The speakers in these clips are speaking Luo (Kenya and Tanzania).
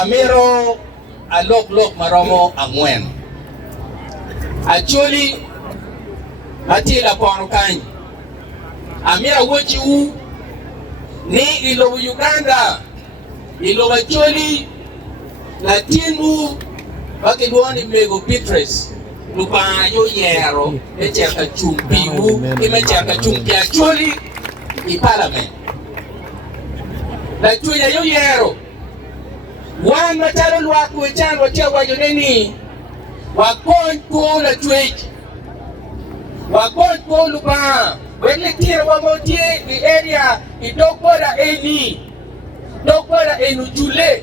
Amero alok maromo angwen. Acholi mati Lapono kanyi. Amira wochi u ni ilo Uganda, ilo Acholi Latinu bakiduani mego Petrus lupa yo yero echeka chumbiu imecheka chumbi Acholi i parliament. La chuya yo yero wan mataro Lwak wechan watia wajoneni wakon ko la chuech wakon ko lupa wele tira wamotie the area idokora eni dokora enu jule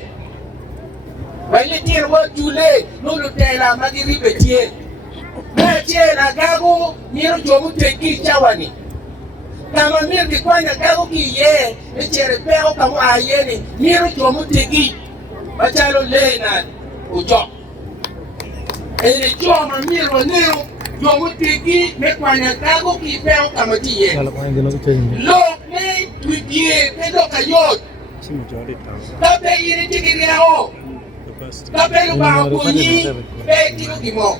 wele tira wa jule nulu tela magiri betie betie na gago miro jomu teki chawani kama miro kikwanya gago kiye echere peo kama ayeni miro jomu teki bachalo lena ujo ene joma miro nero jomu teki mekwanya gago kipeo kama tiye lo ne tuikie pedo kayot tabe yiri tikiriao tabe luba kunyi pe tiro kimo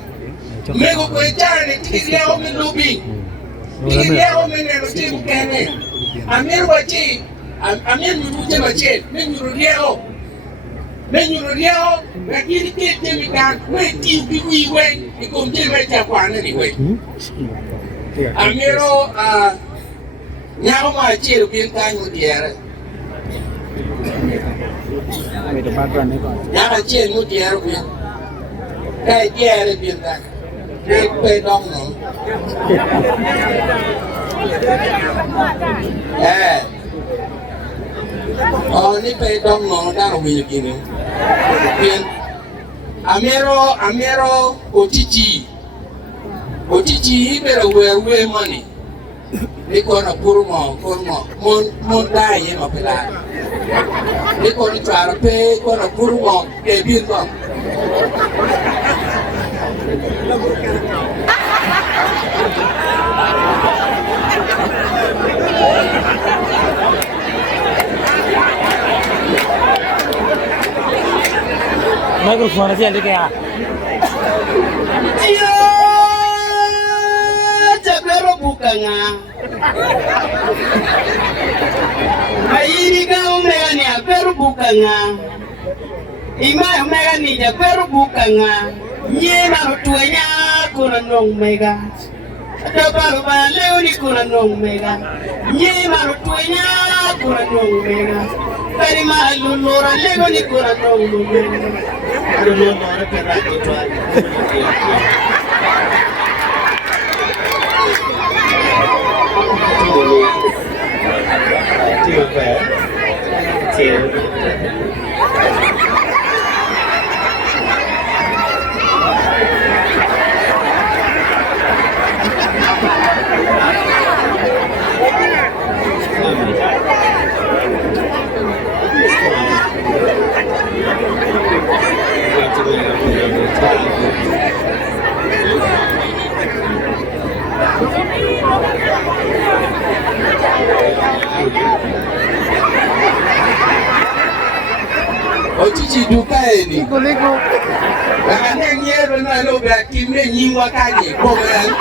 mego kwechane tikiriao milubi tikiriao meneno timu kene amir wachi amir mutuje mache menyuro riao lakini kete mikan we tiu kiwiwe ikomje mecha kwana niwe amiro nyao mache rubin kanyo diere nyama chen mu diere bien kai diere bien kan pe dong no ni pe dong no da ro wi kini bien amero Ocici ibero we money ni kono kurmo mon dai ma pela ni kono chara pe kono kurmo ke bien ko microphone aja dike ya. Iya, jabero bukanga. Ayiri ga umega ni aberu bukanga. Ima umega ni jaberu bukanga. Nye marutuenya kuna nong mega. Dabaru ba leo ni kuna nong mega. Nye marutuenya kuna nong mega. Kari malulura leo ni kuna nong mega. Lulura perati tuan. Ocici dukaeni Liku. Bakane nyero na lobe akime nyingwa kanye komen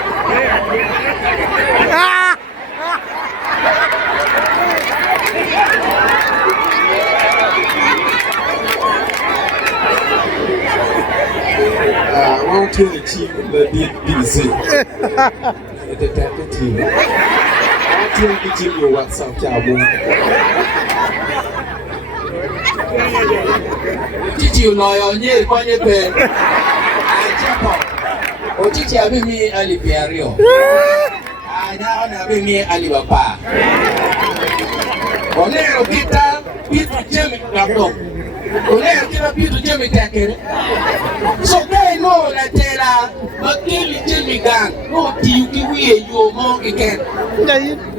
One to the team, the BBC. The team. One to the team, your WhatsApp channel. Ocici unoyo nye kwenye pe Achapo Ocici abimi alipiario Anya abimi alibapa Onero kita Pitu jemi kakdo Onero kita pitu jemi kakere So kei no la tela Makili jemi gang No tiuki wiye yo mo kiken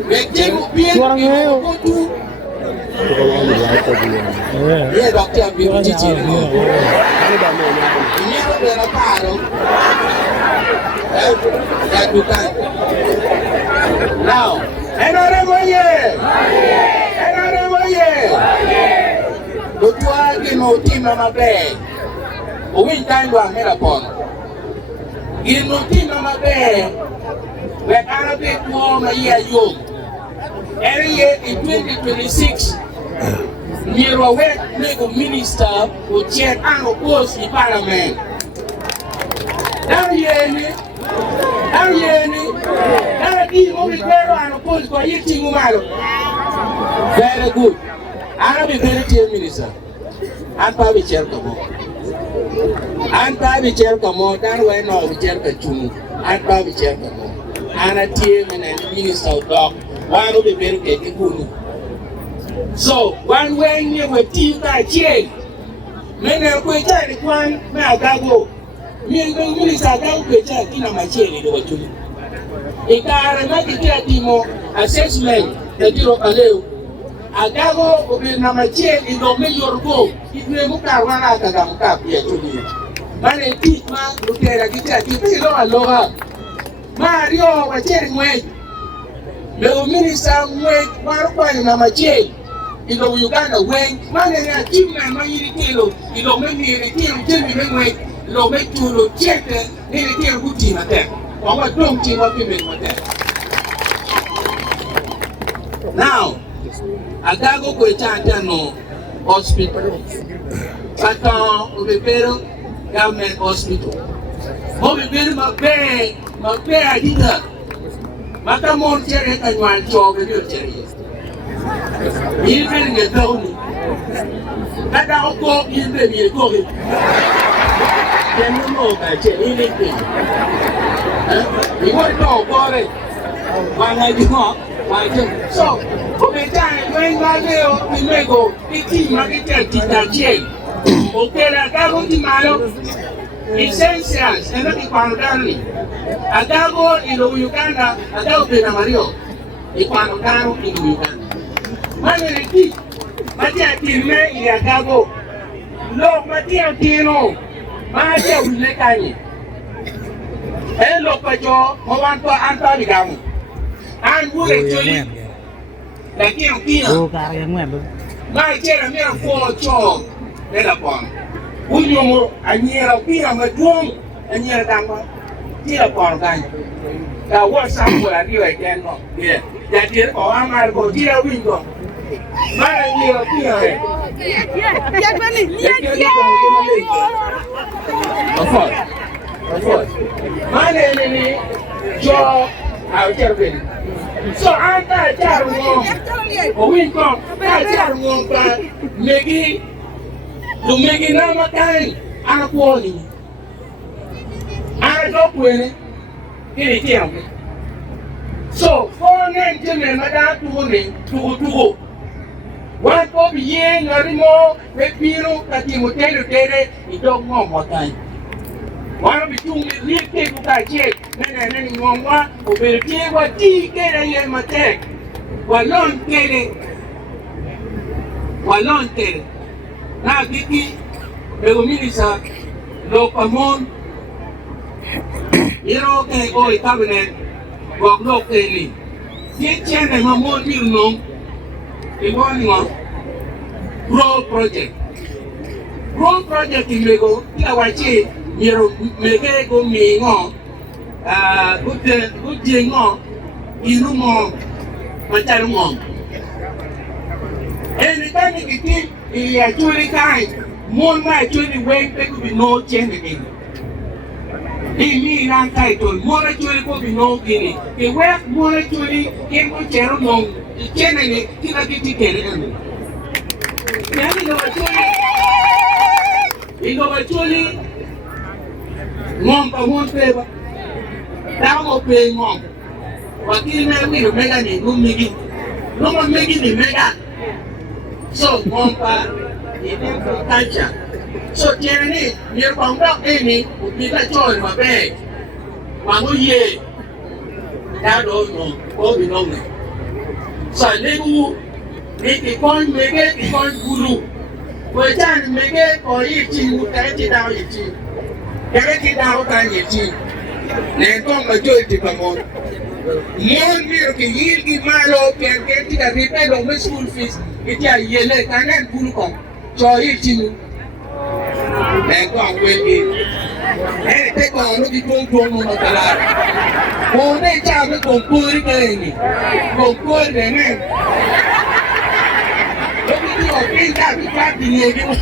Mekjemu bien Yo kutu Yeah, Doctor, I'm going to teach you. Now, Dotua gino tima mabe. O win time wa mera pon. Gino tima mabe. We Arabic war ma year yo. Every year in 2026, Miro Wet make a minister who chair and oppose the parliament. That year, that is what we go and oppose for eating Umaro. Very good. Arabic very chair minister. And Pabi chair come on. And Pabi chair come on. That way now we chair Ocunu. And Pabi chair come on. And a team and a minister of dog. One of the very good. So, one way you were team that change. Men are going to take one, Magago. Me and minister don't get in my chain over to me. If I make a demo assessment, the deal of Alur, Agago will be my chain in the major go. If we look at one out of them, cap here to me. Man, and teach man, look at a guitar, you pay no lower. Mario, we're telling me. The minister went one in my chain. In the Uganda way, man and a team and my kilo, you don't make me a team, tell me way, you don't make you check the good team at them. Or what don't team what you make with them. Now, I got go to a Chantano hospital. Patan, Oweko government hospital. Bobby Bill, my pay, I did that. Matamon Cherry and one job with your cherry. Even the Tony. That I'll go in the vehicle. Then you know that anything. You want to know about it. One I do not. So, for the time when I go, we may go 18 market to the jail. Okay, I go to Malo. Essentials, and not in Baruli. I go in Uganda, I go to Mario. In Uganda. Mane ki, matia kilme yakago. Lo matia kino, matia ulekani. Hello pacho, mawanto anta bigamu. An wure choli. Lakini kino. Matia mera for cho. Ela pon. Unyomo anyera pia madwong, anyera dangwa. Tira pon kan. Ka WhatsApp wala riwa kenno. Yeah. Jadi orang ada kau dia window. Mana dia dia? Ya mana? Ya. Of course. Mana ini? Jo, aku cakap. So anda cakap ngom. Window, cakap ngom kan? Megi, lu megi nama kan? Anak Kipwony. Anak Kipwony. Ini tiang. So, for an engine, Madame to one of the young Arimo, Pepino, Katimotel, you don't know what time. One of the two real people got check, and then you want one, who will give what tea get a year attack. Wallon get Now, Kiki, the minister, Lopamon, you know, okay, all the cabinet. Gọc lộc tề lì. Chiếc chen này mà môn biểu nông. Thì gọi là Grow Project. Grow Project thì mê gô. Thì là hoài chì. Nhiều mê ghê gô mì ngọ. Gút dê ngọ. Ý nụ ngọ. Mà chai nụ ngọ. Ê nì ta nì kì kì. Ý là chui đi khai. Môn mà chui đi quên. Tế cũng bị nô chen này kì. Ini lang title, more actually ko bino gini. The work more actually came to chero mong. Chena ni kila kiti kere anu. Yani no actually Ngom pa mon peba. Tao pe Ngom. Wakili na wino mega ni numigi. Numo megi ni mega. So Ngom pa ini culture. So Jenny, you're from that any, would be that joy, my bag. Mamu ye, that don't know, all be lonely. So I live, make a point, make it, guru. We're trying to make it or eating, get it out, eating. Get it out, and eating. Then come majority come on. More milk, yield, malo, can get it a repair of my school fees. It's a yellow, and then Guru come. cho Ikin. And go away. And take on the control of the life. Oh, they tell me to put it in. Go put it in. Look at your things that you got in your game.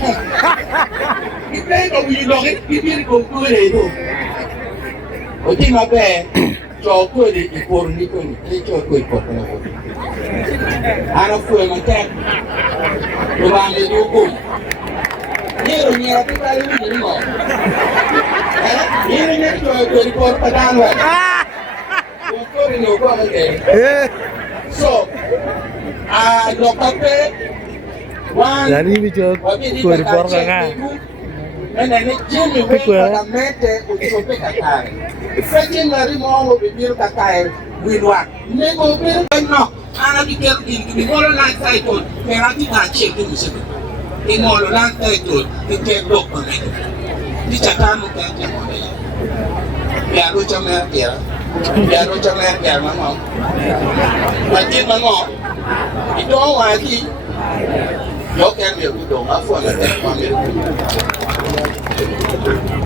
You think of you know it, you didn't go put it in. Okay, my bad. So good it for Nikon, take your good for I don't feel my cat. You want me to go? Here, you have to tell me anymore. Here, you have to report a downward. You're putting your go again. So, look up there. One, report and then it Jimmy went for the mete with Peke. Fetching the removal with Peke with Lwak. Nego will not. And I became in the moral land title, where I think I checked the in moral land title, the take document. This a time of that. We are not America. We are not America, Mamma. But give my mom. You don't want it. You can be a good dog. I